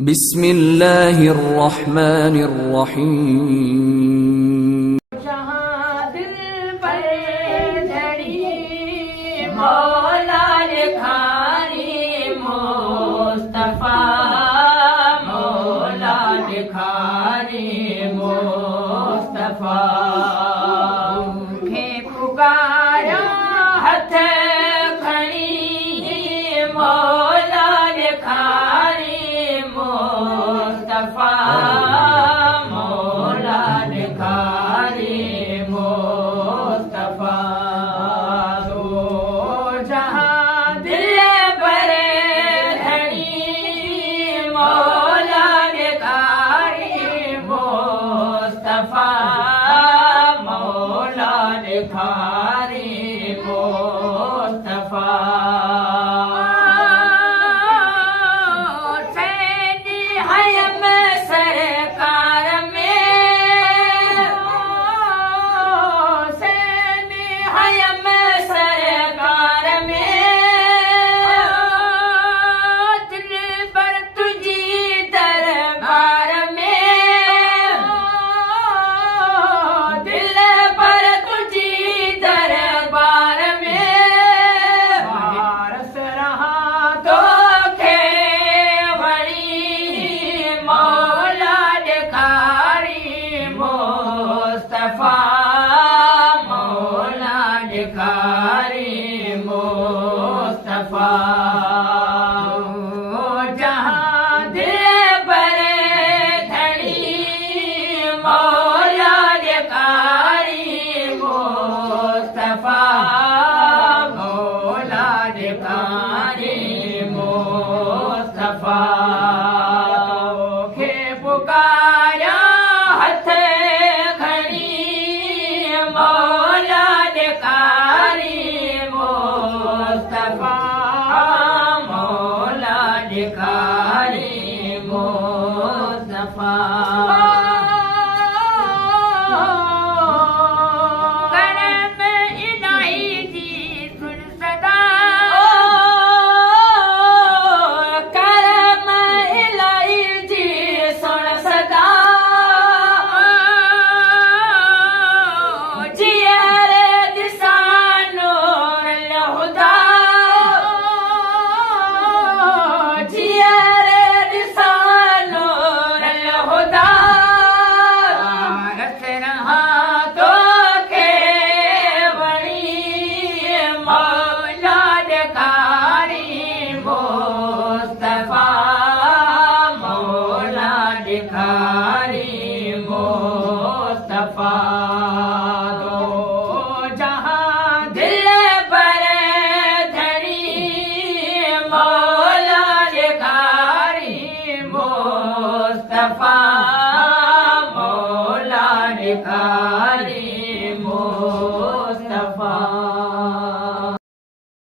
बिस्मिल्लाहिर्रहमानिर्रहीम। जहाँ दिल पर धड़ी मौला लिखारी मुस्तफा, मौला लिखारी मुस्तफा के पुकारा हथ खड़ी मौला लिखारी मुस्तफा, मौला लिखारी मुस्तफा। तो जहाँ दिल पर धड़ी मौला लिखारी मुस्तफा, मौला लिखारी मुस्तफा। लिखारी मुस्तफा। जहाँ दिल पर धड़ी मौला लिखारी मुस्तफा, मौला लिखारी मुस्तफा। के पुकारा हथ खड़ी मौला लिखारी मुस्तफा, मौला लिखारी मुस्तफा। करम इलाही जी सुन सदा, करम इलाही जी सुन सदा। लिखारी मुस्तफा। तो जहाँ दिल पर धड़ी मौला लिखारी मुस्तफा, मौला लिखारी